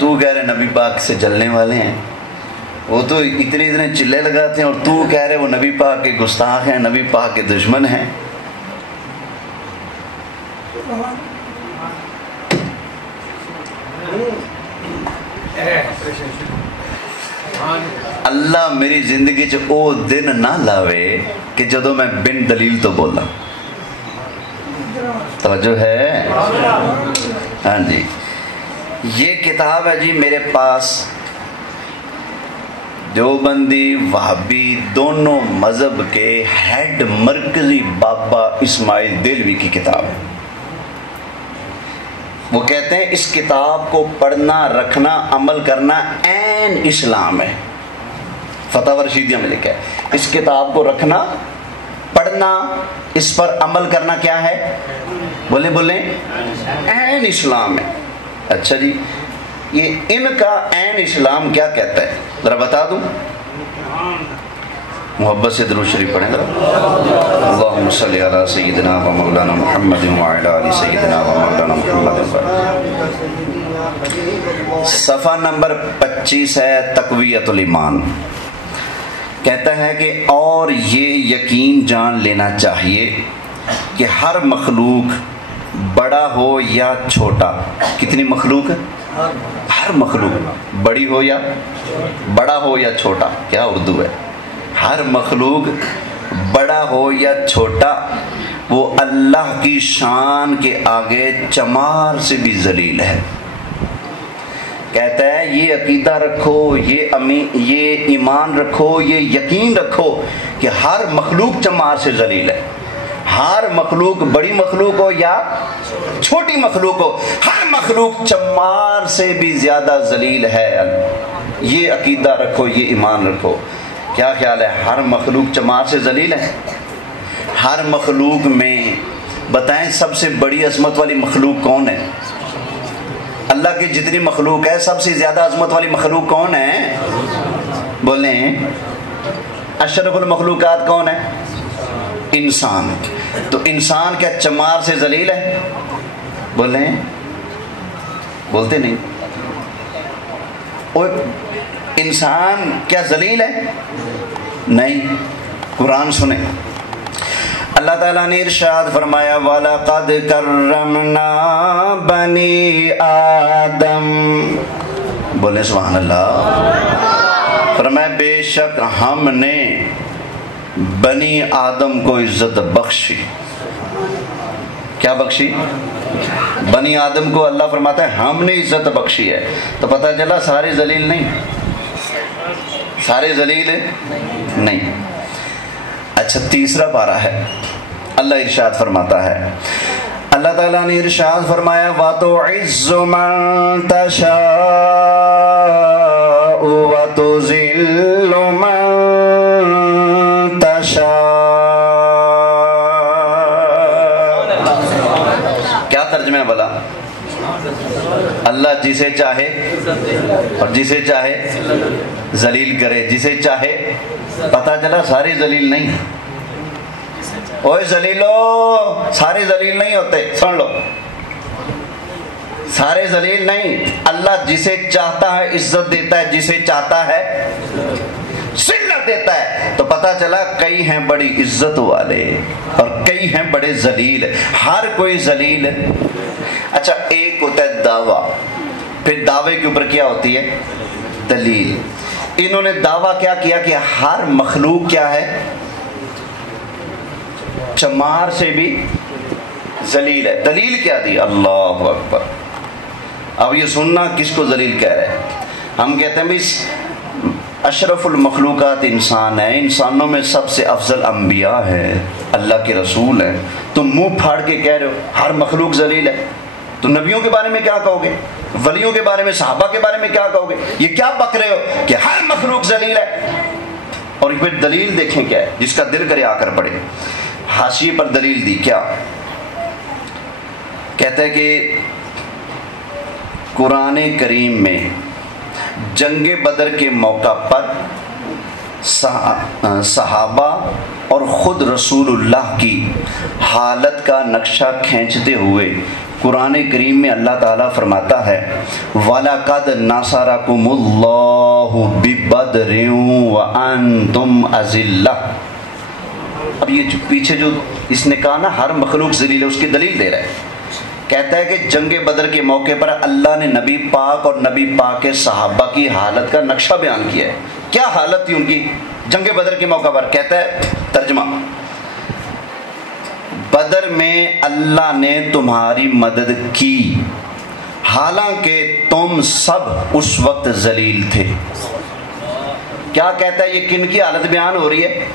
تو کہہ رہے نبی پاک سے جلنے والے ہیں، وہ تو اتنے چلے لگاتے ہیں، اور تو کہہ رہے وہ نبی پاک کے گستاخ ہیں، نبی پاک کے دشمن ہیں۔ اللہ میری زندگی چ او دن نہ لاوے کہ جدو میں بن دلیل تو بولا۔ توجہ ہے؟ ہاں جی، یہ کتاب ہے جی میرے پاس، دیوبندی وہابی دونوں مذہب کے ہیڈ مرکزی بابا اسماعیل دہلوی کی کتاب ہے۔ وہ کہتے ہیں اس کتاب کو پڑھنا، رکھنا، عمل کرنا عین اسلام ہے۔ فتاوی رشیدیہ میں لکھا ہے اس کتاب کو رکھنا، پڑھنا، اس پر عمل کرنا کیا ہے؟ بولیں عین اسلام ہے۔ اچھا جی، یہ ان کا عین اسلام کیا کہتا ہے ذرا بتا دوں؟ محبت سے درود شریف پڑھیں ذرا۔ اللہم صلی علی سیدنا و مولانا محمد وعلی آل سیدنا و مولانا محمد۔ صفحہ نمبر 25 ہے تقویت الایمان۔ کہتا ہے کہ اور یہ یقین جان لینا چاہیے کہ ہر مخلوق بڑا ہو یا چھوٹا، کتنی مخلوق ہے؟ ہر مخلوق، بڑی ہو یا بڑا ہو یا چھوٹا، کیا اردو ہے؟ ہر مخلوق بڑا ہو یا چھوٹا، وہ اللہ کی شان کے آگے چمار سے بھی ذلیل ہے۔ کہتا ہے یہ عقیدہ رکھو، یہ ایمان رکھو، یہ یقین رکھو کہ ہر مخلوق چمار سے ذلیل ہے۔ ہر مخلوق، بڑی مخلوق ہو یا چھوٹی مخلوق ہو، ہر مخلوق چمار سے بھی زیادہ ذلیل ہے۔ یہ عقیدہ رکھو، یہ ایمان رکھو۔ کیا خیال ہے ہر مخلوق چمار سے ذلیل ہے؟ ہر مخلوق میں بتائیں سب سے بڑی عظمت والی مخلوق کون ہے؟ اللہ کی جتنی مخلوق ہے سب سے زیادہ عظمت والی مخلوق کون ہے؟ بولیں اشرف المخلوقات کون ہے؟ انسان۔ تو انسان کیا چمار سے ذلیل ہے؟ بولیں، بولتے نہیں۔ اور انسان کیا ذلیل ہے؟ نہیں۔ قرآن سنیں، اللہ تعالیٰ نے ارشاد فرمایا وَلَقَدْ كَرَّمْنَا بَنِي آدم، بولیں سبحان اللہ۔ فرمایا بے شک ہم نے بنی آدم کو عزت بخشی۔ کیا بخشی؟ بنی آدم کو اللہ فرماتا ہے ہم نے عزت بخشی ہے۔ تو پتہ چلا سارے ذلیل نہیں، سارے ذلیل نہیں۔ اچھا تیسرا پارہ ہے، اللہ ارشاد فرماتا ہے، اللہ تعالیٰ نے ارشاد فرمایا وَتُعِزُّ مَن تَشَاءُ وَتُذِلُّ مَن تَشَاءُ۔ کیا ترجمہ ہے بھلا؟ اللہ جسے چاہے اور جسے چاہے ذلیل کرے، جسے چاہے۔ پتہ چلا سارے ذلیل نہیں۔ اوے ذلیلو، سارے ذلیل نہیں ہوتے، سن لو، سارے ذلیل نہیں۔ اللہ جسے چاہتا ہے عزت دیتا ہے، جسے چاہتا ہے ذلت دیتا ہے۔ تو پتہ چلا کئی ہیں بڑی عزت والے اور کئی ہیں بڑے ذلیل، ہر کوئی ذلیل ہے۔ اچھا ایک ہوتا ہے دعویٰ، پھر دعوے کے اوپر کیا ہوتی ہے؟ دلیل۔ انہوں نے دعویٰ کیا کیا کہ ہر مخلوق کیا ہے؟ چمار سے بھی ذلیل ہے۔ دلیل کیا دی؟ اللہ اکبر۔ اب یہ سننا کس کو ذلیل کہہ رہے ہیں؟ ہم کہتے ہیں بھائی اشرف المخلوقات انسان ہے، انسانوں میں سب سے افضل انبیاء ہے، اللہ کے رسول ہیں، تم منہ پھاڑ کے کہہ رہے ہو ہر مخلوق ذلیل ہے۔ تو نبیوں کے بارے میں کیا کہو گے؟ ولیوں کے بارے میں، صحابہ کے بارے میں کیا کہو گے؟ یہ کیا بک رہے ہو کہ ہر مخلوق ذلیل ہے؟ اور پھر دلیل دیکھیں کیا ہے، جس کا دل کرے آ کر پڑھے۔ حاشیے پر دلیل دی کیا کہتا ہے کہ قرآن کریم میں جنگ بدر کے موقع پر صحابہ اور خود رسول اللہ کی حالت کا نقشہ کھینچتے ہوئے قرآن کریم میں اللہ تعالیٰ فرماتا ہے وَلَقَدْ نَصَرَكُمُ اللَّهُ بِبَدْرٍ وَأَنْتُمْ أَذِلَّةٌ۔ اب یہ پیچھے جو اس نے کہا نا ہر مخلوق ذلیل ہے، اس کی دلیل دے رہا ہے۔ کہتا ہے کہ جنگ بدر کے موقع پر اللہ نے نبی پاک اور نبی پاک کے صحابہ کی حالت کا نقشہ بیان کیا ہے۔ کیا حالت تھی ان کی جنگ بدر کے موقع پر؟ کہتا ہے ترجمہ، بدر میں اللہ نے تمہاری مدد کی حالانکہ تم سب اس وقت ذلیل تھے۔ کیا کہتا ہے؟ یہ کن کی حالت بیان ہو رہی ہے؟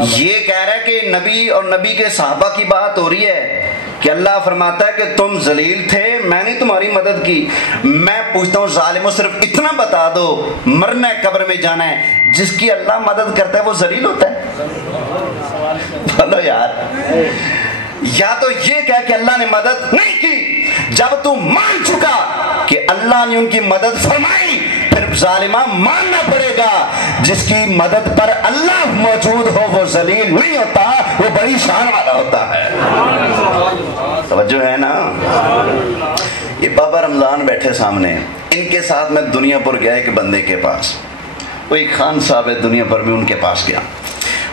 یہ کہہ رہا ہے کہ نبی اور نبی کے صحابہ کی بات ہو رہی ہے کہ اللہ فرماتا ہے کہ تم ذلیل تھے، میں نے تمہاری مدد کی۔ میں پوچھتا ہوں ظالموں صرف اتنا بتا دو، مرنا ہے قبر میں جانا ہے، جس کی اللہ مدد کرتا ہے وہ ذلیل ہوتا ہے؟ بولو یار، یا تو یہ کہہ کہ اللہ نے مدد نہیں کی، جب تو مان چکا کہ اللہ نے ان کی مدد فرمائی پھر ظالمہ ماننا پڑے گا جس کی مدد پر اللہ موجود ہو وہ ذلیل نہیں ہوتا، وہ بڑی شان والا ہوتا ہے۔ توجہ ہے نا؟ یہ بابا رمضان بیٹھے سامنے، ان کے ساتھ میں دنیا پر گیا ایک بندے کے پاس، وہ ایک خان صاحب ہے دنیا پر، میں ان کے پاس گیا۔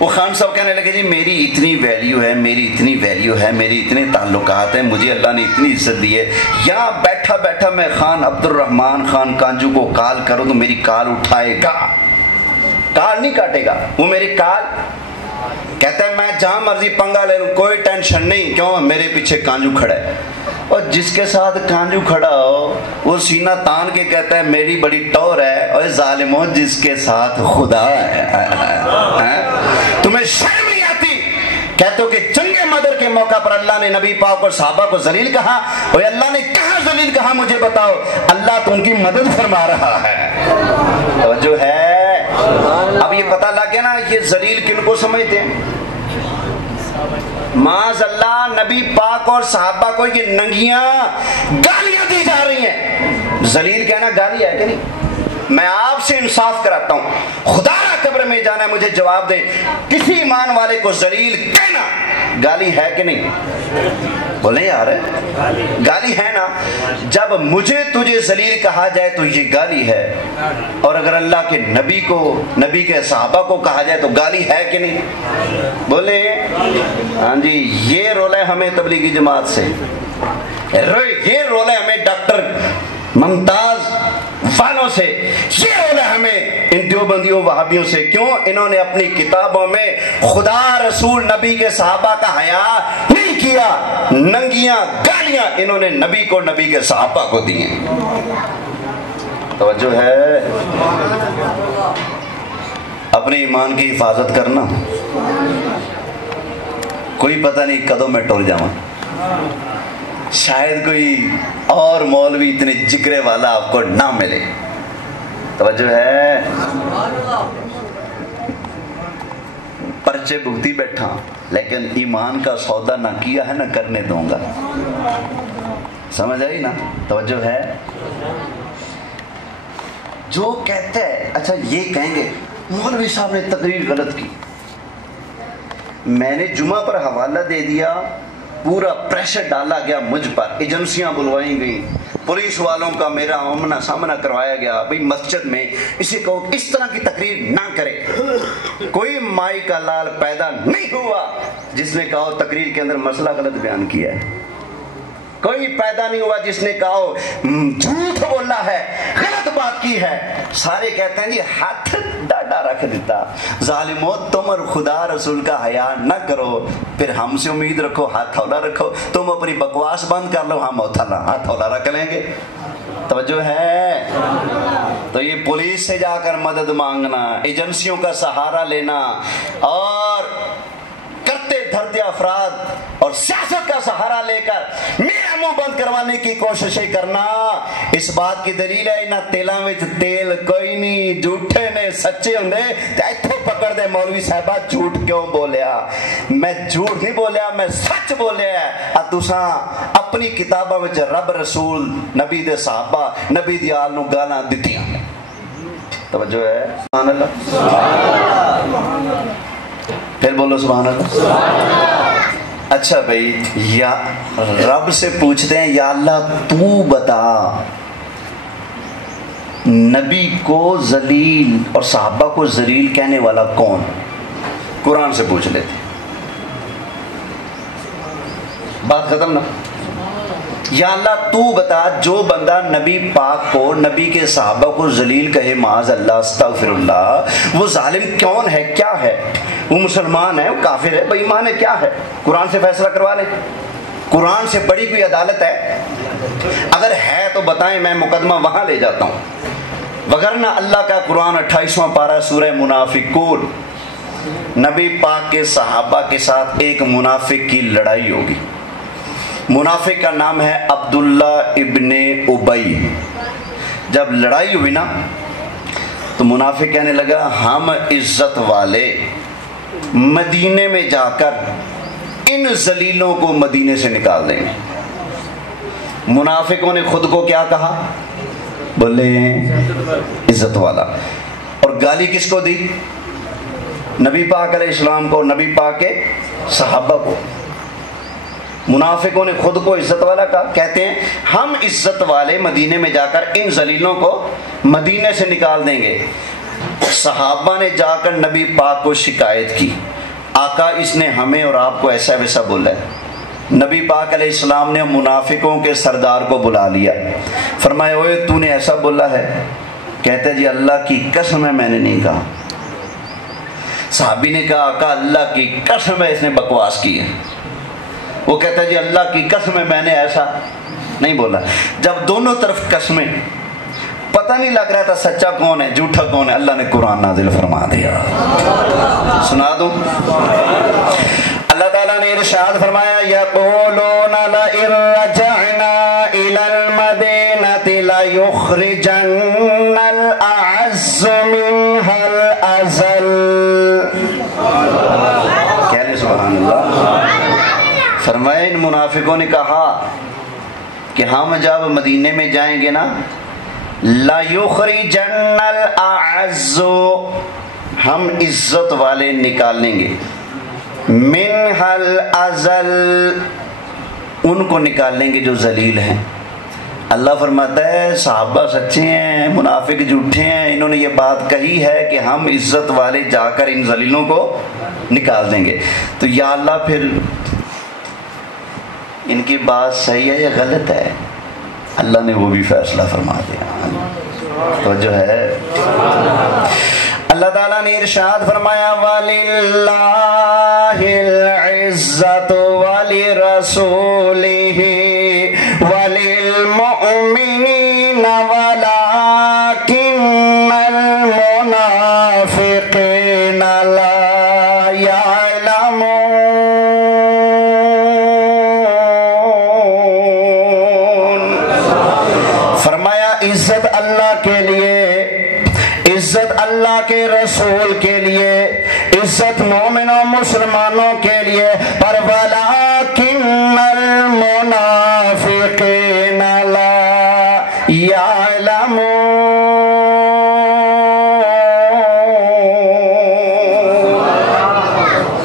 وہ خان صاحب کہنے لگے جی میری اتنی ویلیو ہے، میری اتنی ویلیو ہے، میری اتنے تعلقات ہیں، مجھے اللہ نے اتنی عزت دی ہے، یہاں بیٹھا بیٹھا میں خان عبد الرحمن خان کانجو کو کال کروں تو میری کال اٹھائے گا، کال نہیں کاٹے گا، وہ میری کال کہتا ہے میں جہاں مرضی پنگا لے لوں کوئی ٹینشن نہیں، کیوں؟ میرے پیچھے کانجو کھڑا ہے۔ اور جس کے ساتھ کانجو کھڑا ہو وہ سینہ تان کے کہتا ہے میری بڑی ٹور ہے، اور ظالموں جس کے ساتھ خدا ہے۔ تمہیں شرم نہیں آتی؟ کہتے ہو کہ جنگ بدر کے موقع پر اللہ نے نبی پاک اور صحابہ کو ذلیل کہا، اور اللہ نے کہاں ذلیل کہا مجھے بتاؤ؟ اللہ تو ان کی مدد فرما رہا ہے۔ توجہ ہے؟ اب یہ پتہ لگ گیا نا یہ ذلیل کن کو سمجھتے ہیں؟ معاذ اللہ نبی پاک اور صحابہ کو یہ ننگیاں گالیاں دی جا رہی ہیں۔ ذلیل کہنا گالی ہے کہ نہیں؟ میں آپ سے انصاف کراتا ہوں، خدا را قبر میں جانا ہے مجھے جواب دے، کسی ایمان والے کو ذلیل کہنا گالی ہے کہ نہیں؟ بولے یار گالی ہے نا؟ جب مجھے تجھے ذلیل کہا جائے تو یہ گالی ہے، اور اگر اللہ کے نبی کو، نبی کے صحابہ کو کہا جائے تو گالی ہے کہ نہیں؟ بولے ہاں جی۔ یہ رول ہے ہمیں تبلیغی جماعت سے، یہ رول ہے ہمیں ڈاکٹر ممتاز والوں سے، یہ رول ہے ہمیں ان دیوبندیوں وہابیوں سے۔ کیوں؟ انہوں نے اپنی کتابوں میں خدا رسول نبی کے صحابہ کا حیا نہیں کیا، ننگیاں گالیاں انہوں نے نبی کو، نبی کے صحابہ کو دی ہیں۔ توجہ ہے؟ اپنے ایمان کی حفاظت کرنا، کوئی پتہ نہیں کدوں میں ٹر جاؤں، شاید کوئی اور مولوی اتنے جگرے والا آپ کو نہ ملے۔ توجہ ہے؟ پرچے بھگتی بیٹھا لیکن ایمان کا سودا نہ کیا ہے نہ کرنے دوں گا۔ سمجھ آئی نا؟ توجہ ہے؟ جو کہتے ہیں اچھا یہ کہیں گے مولوی صاحب نے تقریر غلط کی، میں نے جمعہ پر حوالہ دے دیا، پورا پریشر ڈالا گیا مجھ پر، ایجنسیاں بلوائی گئیں، پولیس والوں کا میرا آمنا سامنا کروایا گیا، بھئی مسجد میں اسے کہو اس طرح کی تقریر نہ کرے۔ کوئی مائی کا لال پیدا نہیں ہوا جس نے کہا تقریر کے اندر مسئلہ غلط بیان کیا ہے، کوئی پیدا نہیں ہوا جس نے کہا جھوٹ بولا ہے، غلط بات کی ہے۔ سارے کہتے ہیں جی ہاتھ ڈاڈا رکھ دیتا۔ ظالموں تم اور خدا رسول کا حیا نہ کرو، پھر ہم سے امید رکھو، ہاتھ ہولا رکھو، تم اپنی بکواس بند کر لو، ہم ہاتھ ہولا رکھ لیں گے۔ توجہ ہے؟ تو یہ پولیس سے جا کر مدد مانگنا، ایجنسیوں کا سہارا لینا، اور کرتے دھرتے افراد اور سیاست کا سہارا لے کر میرا منہ بند کروانے کی کوششیں کرنا، اس بات کی دلیل ہے نہ تیلاں وچ تیل کوئی نہیں، جھوٹے نے سچے ہوندے تے ایتھوں پکڑ دے مولوی صاحبہ جھوٹ کیوں بولیا؟ میں جھوٹ نہیں بولیا، میں سچ بولیا ہے۔ تساں اپنی کتاباں وچ رب رسول نبی دے صحابہ نبی دی آل نو گالاں دتیاں۔ توجہ ہے؟ سبحان اللہ، پھر بولو سبحان اللہ۔ اچھا بھائی، یا رب سے پوچھتے ہیں یا اللہ تو بتا نبی کو ذلیل اور صحابہ کو ذلیل کہنے والا کون؟ قرآن سے پوچھ لیتے، بات ختم نا۔ یا اللہ تو بتا جو بندہ نبی پاک کو، نبی کے صحابہ کو ذلیل کہے، معاذ اللہ استغفر اللہ، وہ ظالم کون ہے، کیا ہے؟ وہ مسلمان ہے، وہ کافر ہے، بے ایمان ہے، کیا ہے؟ قرآن سے فیصلہ کروا لیں۔ قرآن سے بڑی کوئی عدالت ہے؟ اگر ہے تو بتائیں، میں مقدمہ وہاں لے جاتا ہوں۔ وگرنہ اللہ کا قرآن 28واں پارہ سورہ منافقون، نبی پاک کے صحابہ کے ساتھ ایک منافق کی لڑائی ہوگی۔ منافق کا نام ہے عبداللہ ابن ابی۔ جب لڑائی ہوئی نا تو منافق کہنے لگا ہم عزت والے مدینے میں جا کر ان ذلیلوں کو مدینے سے نکال دیں گے۔ منافقوں نے خود کو کیا کہا؟ بولے عزت والا۔ اور گالی کس کو دی؟ نبی پاک علیہ السلام کو، نبی پاک کے صحابہ کو۔ منافقوں نے خود کو عزت والا کہا، کہتے ہیں ہم عزت والے مدینے میں جا کر ان ذلیلوں کو مدینے سے نکال دیں گے۔ صحابہ نے جا کر نبی پاک کو شکایت کی، آقا اس نے ہمیں اور آپ کو ایسا ویسا بولا ہے۔ نبی پاک علیہ السلام نے منافقوں کے سردار کو بلا لیا، فرمایا اوے تو نے ایسا بولا ہے؟ کہتے جی اللہ کی قسم ہے میں نے نہیں کہا۔ صحابی نے کہا آقا اللہ کی قسم ہے اس نے بکواس کی ہے۔ وہ کہتا ہے جی اللہ کی قسم ہے میں نے ایسا نہیں بولا۔ جب دونوں طرف قسمیں، پتہ نہیں لگ رہا تھا سچا کون ہے جھوٹا کون ہے، اللہ نے قرآن نازل فرما دیا۔ سنا دوں، اللہ تعالیٰ نے ارشاد فرمایا یقولون لئن رجعنا إلى المدينة ليخرجن الأعز منها الأذل۔ کہہ لیں سبحان اللہ۔ فرمایا ان منافقوں نے کہا کہ ہم جب مدینے میں جائیں گے نا لَيُخْرِجَنَّ الْأَعَزُّ، ہم عزت والے نکالیں گے، مِنْهَا الْأَذَلُ، ان کو نکالیں گے جو ذلیل ہیں۔ اللہ فرماتا ہے صحابہ سچے ہیں، منافق جھوٹے ہیں، انہوں نے یہ بات کہی ہے کہ ہم عزت والے جا کر ان ذلیلوں کو نکال دیں گے۔ تو یا اللہ پھر ان کی بات صحیح ہے یا غلط ہے؟ اللہ نے وہ بھی فیصلہ فرما دیا۔ تو جو ہے اللہ تعالیٰ نے ارشاد فرمایا وَلِلَّهِ الْعِزَّةُ وَلِرَسُولِهِ وَلِلْمُؤْمِنِينَ وَلَكِنَّ الْمُنَافِقِينَ لَا يَعْلَمُونَ۔ فرمایا عزت اللہ کے لیے، عزت اللہ کے رسول کے لیے، عزت مومنوں مسلمانوں کے لیے، پر وَلَكِنَّ الْمُنَافِقِينَ لَا يَعْلَمُونَ۔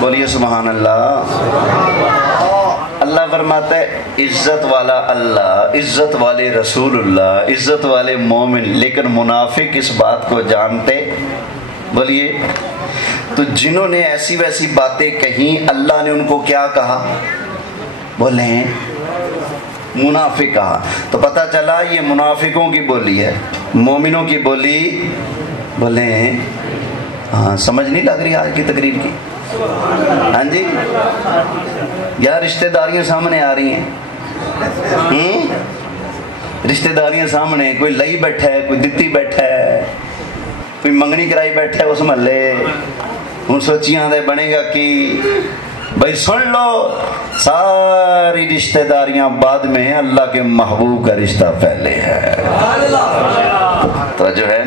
بولیے سبحان اللہ۔ اللہ فرماتا ہے عزت والا اللہ، عزت والے رسول اللہ، عزت والے مومن، لیکن منافق اس بات کو جانتے؟ بولیے، تو جنہوں نے ایسی ویسی باتیں کہیں اللہ نے ان کو کیا کہا؟ بولیں منافق کہا۔ تو پتہ چلا یہ منافقوں کی بولی ہے، مومنوں کی بولی بولیں ہاں۔ سمجھ نہیں لگ رہی آج کی تقریر کی؟ ہاں جی، یا رشتہ داریاں سامنے آ رہی ہیں، رشتہ داریاں سامنے، کوئی لئی بیٹھا ہے، کوئی دتی بیٹھا ہے، کوئی منگنی کرائی بیٹھا ہے اس محلے، ہوں سوچیاں دے بنے گا کہ بھائی سن لو ساری رشتہ داریاں بعد میں، اللہ کے محبوب کا رشتہ پہلے ہے۔ تو جو ہے